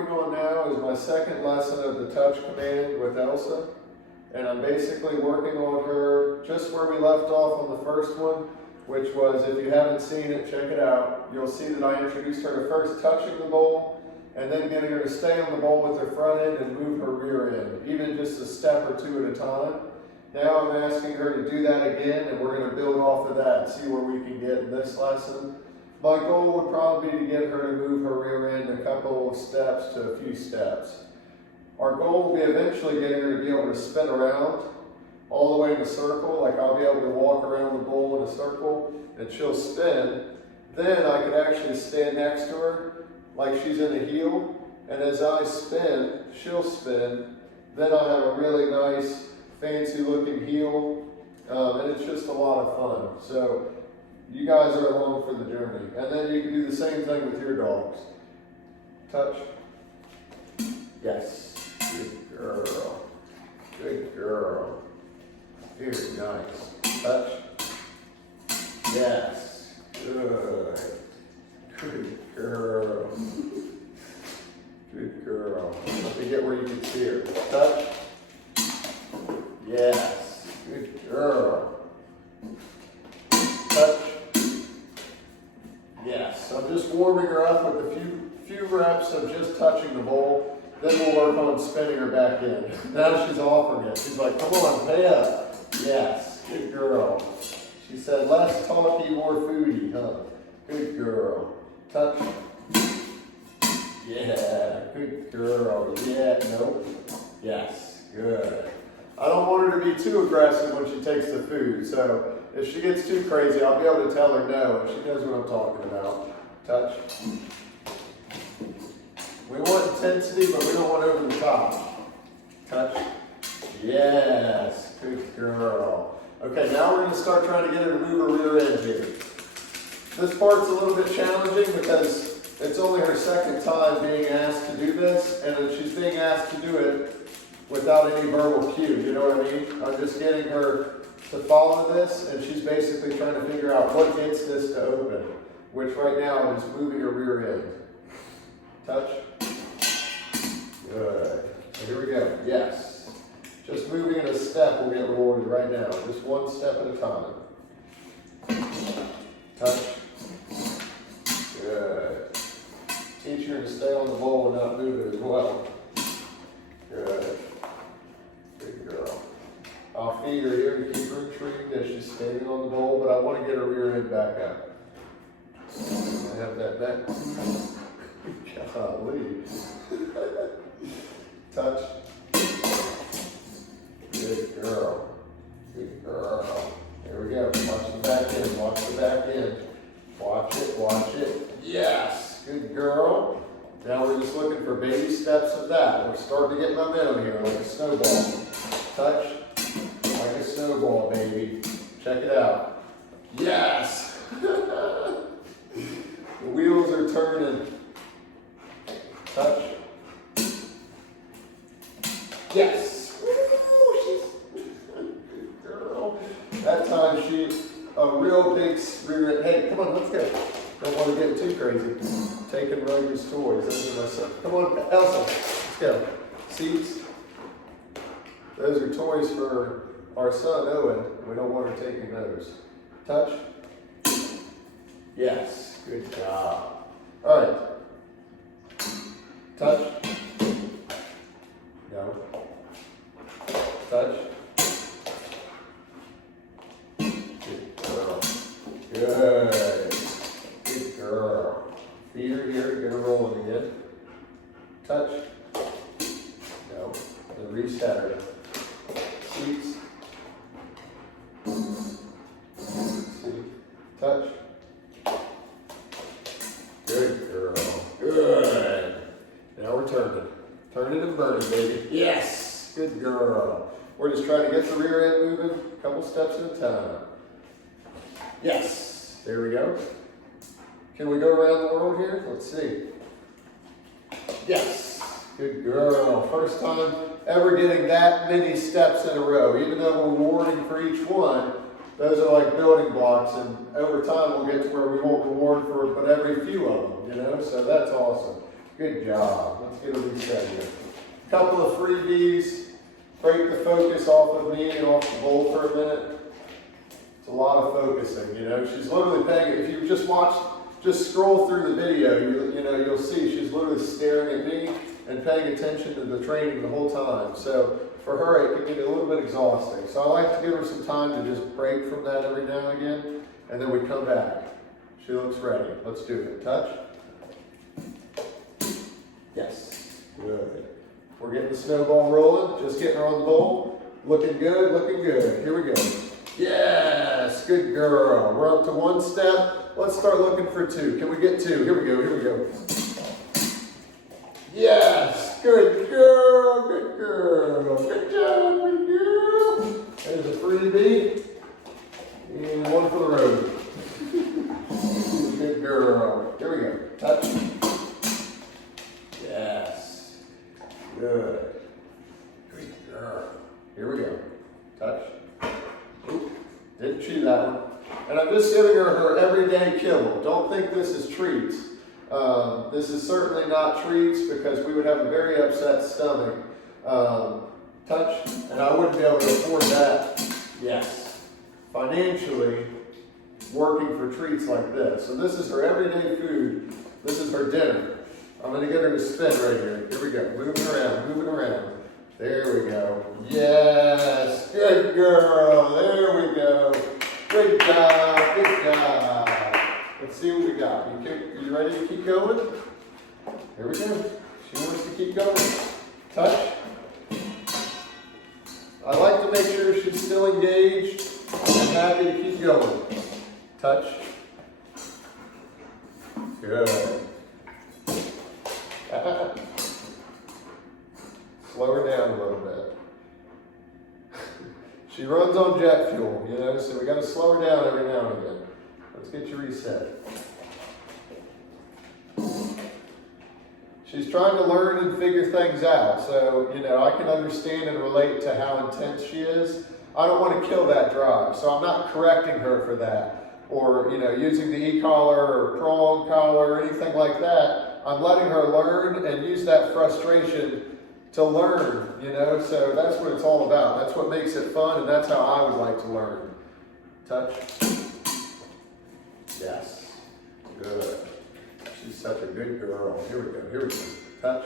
working on now is my second lesson of the touch command with Elsa. And I'm basically working on her just where we left off on the first one, which was, if you haven't seen it, check it out. You'll see that I introduced her to first touching the bowl, and then getting her to stay on the bowl with her front end and move her rear end, even just a step or two at a time. Now I'm asking her to do that again, and we're going to build off of that and see where we can get in this lesson. My goal would probably be to get her to move her rear end a couple of steps to a few steps. Our goal will be eventually getting her to be able to spin around all the way in a circle, like I'll be able to walk around the bowl in a circle and she'll spin. Then I could actually stand next to her like she's in a heel, and as I spin, she'll spin. Then I'll have a really nice, fancy looking heel, and it's just a lot of fun. So you guys are along for the journey. And then you can do the same thing with your dogs. Touch. Yes. Good girl. Good girl. Very nice. Touch. Yes. Good. Good girl. Good girl. Let me get where you can see her. Touch. Yes. Good girl. Touch. Yes. I'm just warming her up with a few reps of just touching the bowl. Then we'll work on spinning her back in. Now she's offering it. She's like, come on, pay up. Yes, good girl. She said, less talky, more foodie, huh? Good girl. Touch. Yeah, good girl. Yeah, nope. Yes, good. I don't want her to be too aggressive when she takes the food, so if she gets too crazy, I'll be able to tell her no, and she knows what I'm talking about. Touch. We want intensity, but we don't want over the top. Touch. Yes, good girl. Okay, now we're going to start trying to get her to move her rear end here. This part's a little bit challenging because it's only her second time being asked to do this, and she's being asked to do it without any verbal cue, you know what I mean? I'm just getting her to follow this, and she's basically trying to figure out what gets this to open, which right now is moving her rear end. Touch. Good. So here we go. Yes. Just moving in a step will get rewarded right now. Just one step at a time. Touch. Good. Teach her to stay on the bowl and not move it as well. Good. Good girl. I'll feed her here to keep her intrigued as she's standing on the bowl, but I want to get her rear end back up. I have that back. Golly. Touch. Good girl. Good girl. There we go. Watch the back end. Watch the back end. Watch it. Watch it. Yes. Good girl. Now we're just looking for baby steps of that. We're starting to get momentum here like a snowball. Touch. Like a snowball, baby. Check it out. Yes. The wheels are turning. Touch. Yes. Woo, good girl. That time a real big rear. Hey, come on, let's go. Don't want to get too crazy. Taking Rogan's toys. Those are my son. Come on, Elsa. Let's go. Seats. Those are toys for our son, Owen. We don't want her taking those. Touch. Yes. Good job. All right. Touch. No. Touch. Good girl. Good. Good girl. Feed her here. Get her rolling again. Touch. No. Then reset her. Seats. See. Touch. Good girl. Good. Now we're turning. Turning and burning, baby. Yes. Good girl. We're just trying to get the rear end moving a couple steps at a time. Yes. There we go. Can we go around the world here? Let's see. Yes. Good girl. First time ever getting that many steps in a row. Even though we're rewarding for each one, those are like building blocks, and over time we'll get to where we won't reward for but every few of them, you know? So that's awesome. Good job. Let's get a reset here. Couple of freebies. Break the focus off of me and off the bowl for a minute. It's a lot of focusing, you know. She's literally paying, if you just scroll through the video, you'll see she's literally staring at me and paying attention to the training the whole time. So for her, it can get a little bit exhausting. So I like to give her some time to just break from that every now and again, and then we come back. She looks ready. Let's do it. Touch. Yes. Good. We're getting the snowball rolling. Just getting her on the bowl. Looking good, looking good. Here we go. Yes, good girl. We're up to one step. Let's start looking for two. Can we get two? Here we go, here we go. Yes, good girl, good girl. Good job, good girl. There's a freebie. And one for the road. Good girl. Here we go. Touch. Yes. Good. Good girl. Here we go. Touch. Oop. Didn't chew that one. And I'm just giving her everyday kibble. Don't think this is treats. This is certainly not treats because we would have a very upset stomach. Touch. And I wouldn't be able to afford that. Yes. Financially, working for treats like this. So this is her everyday food. This is her dinner. I'm going to get her to spin right here. Here we go. Moving around, moving around. There we go. Yes. Good girl. There we go. Good job. Good job. Let's see what we got. You ready to keep going? Here we go. She wants to keep going. Touch. I like to make sure she's still engaged and happy to keep going. Touch. Good. Slow her down a little bit. She runs on jet fuel, you know, so we got to slow her down every now and again. Let's get you reset. She's trying to learn and figure things out, so, you know, I can understand and relate to how intense she is. I don't want to kill that drive, so I'm not correcting her for that, or, you know, using the e-collar or prong collar or anything like that. I'm letting her learn and use that frustration to learn, you know, so that's what it's all about. That's what makes it fun, and that's how I would like to learn. Touch. Yes. Good. She's such a good girl. Here we go, here we go. Touch.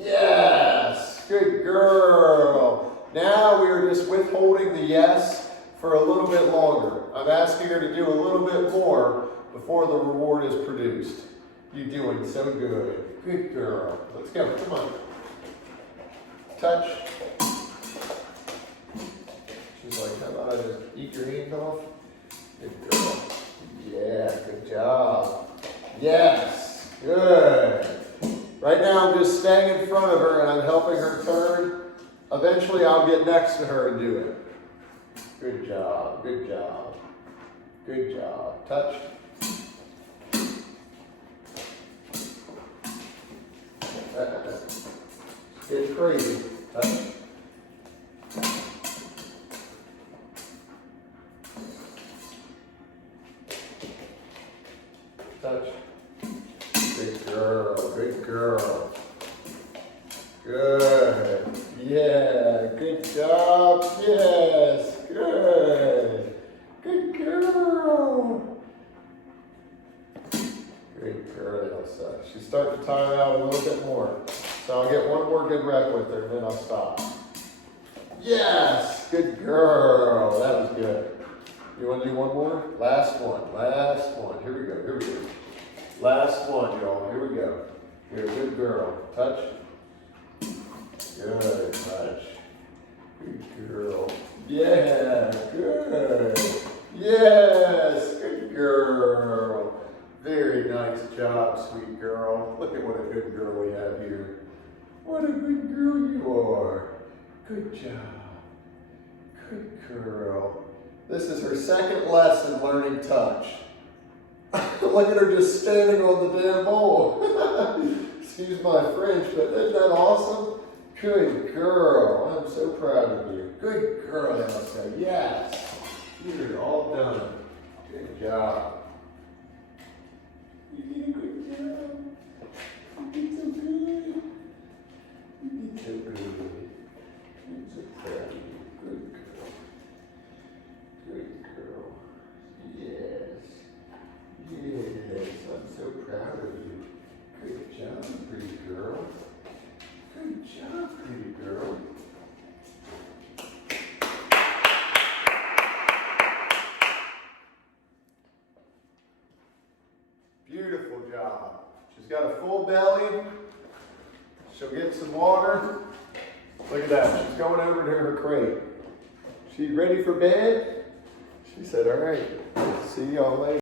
Yes. Good girl. Now we are just withholding the yes for a little bit longer. I'm asking her to do a little bit more before the reward is produced. You're doing so good. Good girl. Let's go. Come on. Touch. She's like, how about I just eat your hand off? Good girl. Yeah, good job. Yes. Good. Right now I'm just staying in front of her and I'm helping her turn. Eventually I'll get next to her and do it. Good job. Good job. Good job. Touch. It's crazy. Touch. Touch. Good girl. Good girl. Good. Yeah. Good job. Yes. Good. Good girl. Good girl, Elsa. She's starting to tire out a little bit more. So I'll get one more good rep with her and then I'll stop. Yes. Good girl. That was good. You want to do one more? Last one. Last one. Here we go. Here we go. Last one, y'all. Here we go. You're a good girl. Touch. Good. Touch. Good girl. Yeah. Good. Yes. Good girl. Very nice job, sweet girl. Look at what a good girl we have here. What a good girl you are. Good job. Good girl. This is her second lesson learning touch. Look at her just standing on the damn bowl. Excuse my French, but isn't that awesome? Good girl. I'm so proud of you. Good girl, Elsa. Yes. You're all done. Good job. full belly. She'll get some water. Look at that, she's going over to her crate. She ready for bed? She said, all right, see y'all later.